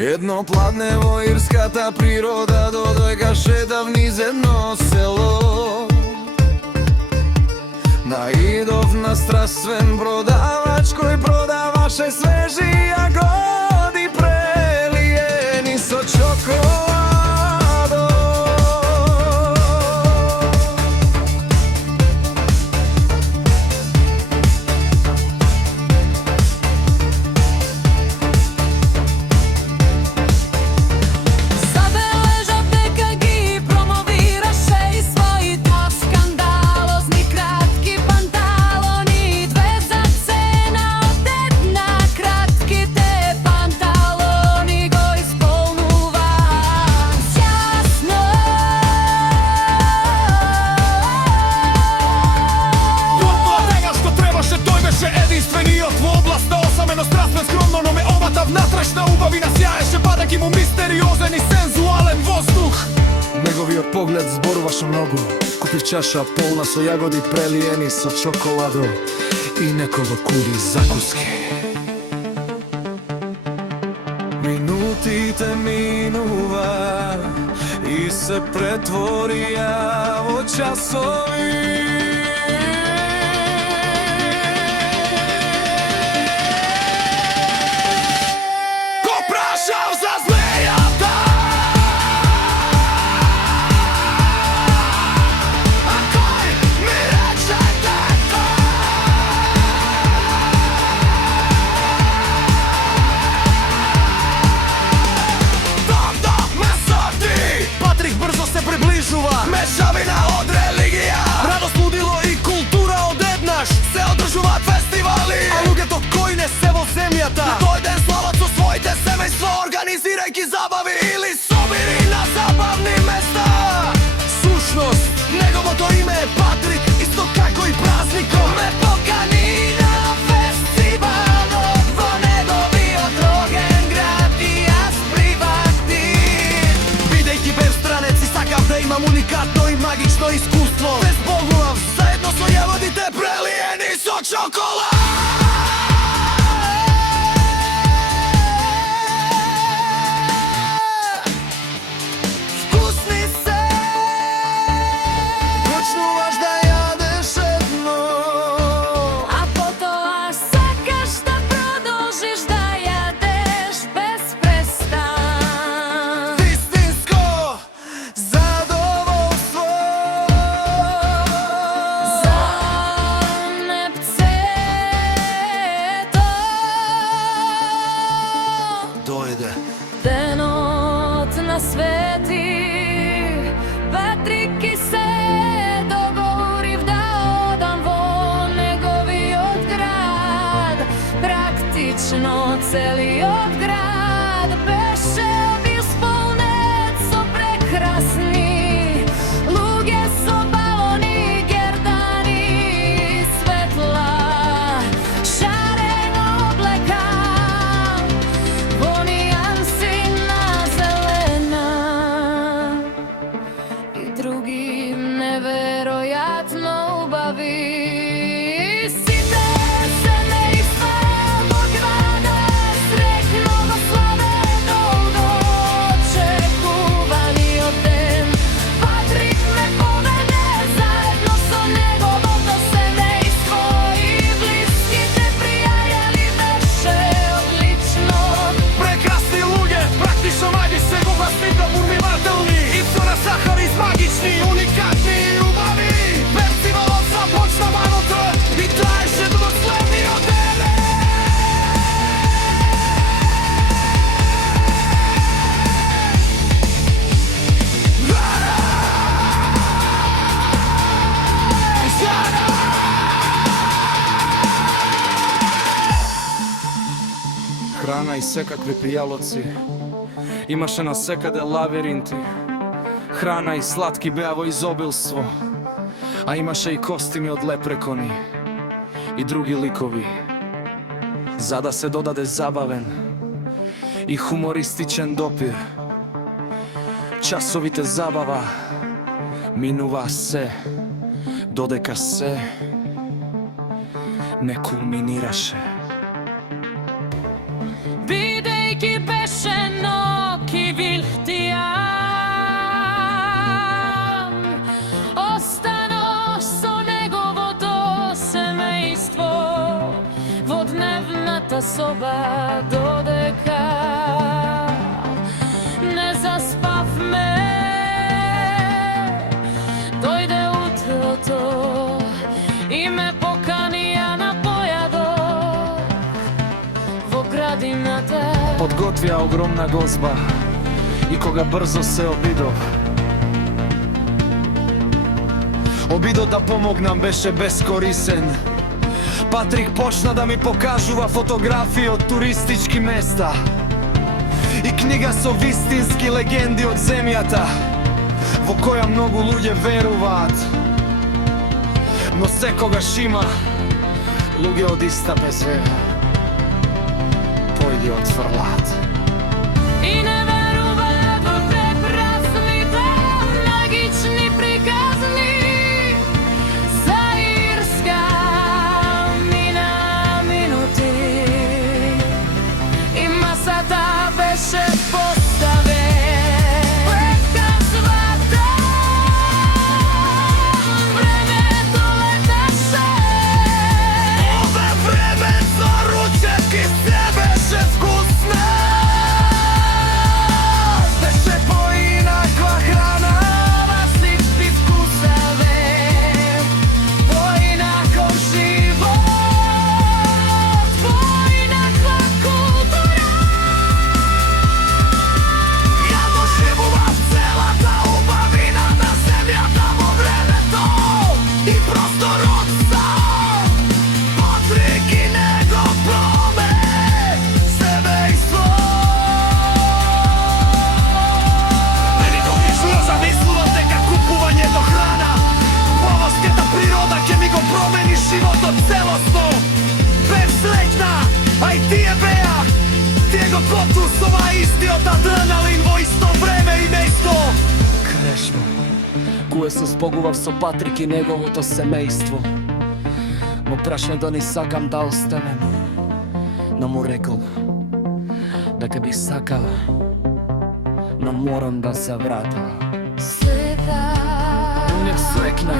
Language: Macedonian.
Едно пладне во ирската природа додојгаше да вниз едно село. Наидов на страствен продавач кој продаваше свежи јагоди прелиени со чоколадо. Внатрешна убавина сјаеше, падајќи му мистериозен и сензуален воздух. Неговиот поглед зборуваше многу. Купив чаша полна со јагоди прелиени со чоколадо и неколку куди закуски. Минутите минува и се претворија во часови. Мешавина од религија, радост, лудило и култура одеднаш. Се одржуваат фестивали, а луѓето кои не се во земјата на тој ден слават со своите семејства, организирајќи забави или собири на забавни места. Сушност, неговото име е Патрик, исто како и празникот. Ме покани на фестивалот во неговиот роген град и јас прифатив. Бидејќи бев странец и сакав да имам уникатно и магично искуство, се збогував заедно со јагодите прелиени со чоколад. Вкусни се, почнуваш да јадеш едно, а потоа сакаш да продолжиш да јадеш без престан. вистинско задоволство. Дојде Денот на свети Патрик и се договорив да одам во неговиот град. Практично целиот град беше исполнет со прекрасни луѓе со балони, гердани, светла, шарено облека во нијанси на зелена и други неверојатно убави. Сите семејства во градот среќно го славе долго очекуваниот ден. Патрик ме поведе заедно со неговото семејство и блиските пријајали, беше одлично. прекрасни луѓе, практично мајди се го васпита урмивателни. Ипсо на сахариз магични, уникатни и убави. Фестивалот започна маното и траеше до следниот ден. Храна и секакви пијалоци. Имаше на секаде лавиринти. Храна и сладки беа во изобилство. А имаше и костими од лепрекони и други ликови. За да се додаде забавен и хумористичен допир. Часовите забава минува се, додека се не кулминираше. Бидејќи беше нов cela soba dodeka ne zaspawmy, dojde utroto i me pokanija na pojadok v ogradi na te. Подготвија огромна гозба и кога брзо се обидов. Обидот да помогнам беше бескорисен. Патрик почна да ми покажува фотографии од туристички места и книга со вистински легенди од земјата, во која многу луѓе веруваат. Но секогаш има луѓе од иста безвера. Појди отфрлаат. I ne veruvat v prekrasni dan, magični prikazni zairska mina minuti. I masata beše postave Leka svata vreme doletaše. Ove vreme za ručak i sve beše vkusne. Beše poinakva hrana, Različni vkusave, poinakov život, poinakva kultura. jadno živova cela ta obavina na zemlja tamo vreme to i prostor oca. Patrik i njegov promet, semejstvo. Meni to mišlo zamislilo neka kupuvanje do hrana. Povosketa priroda ke mi go promeni životom celosno. Bev srećna, a i ti je beja. Тиего потусова истиот адреналин во исто време и место. Крешно, кое се збогував со Патрик и неговото семејство. Му прашне да ни сакам да останем, но му рекол дека би сакал, но морам да се вратам. Sretan, Uvijek srekna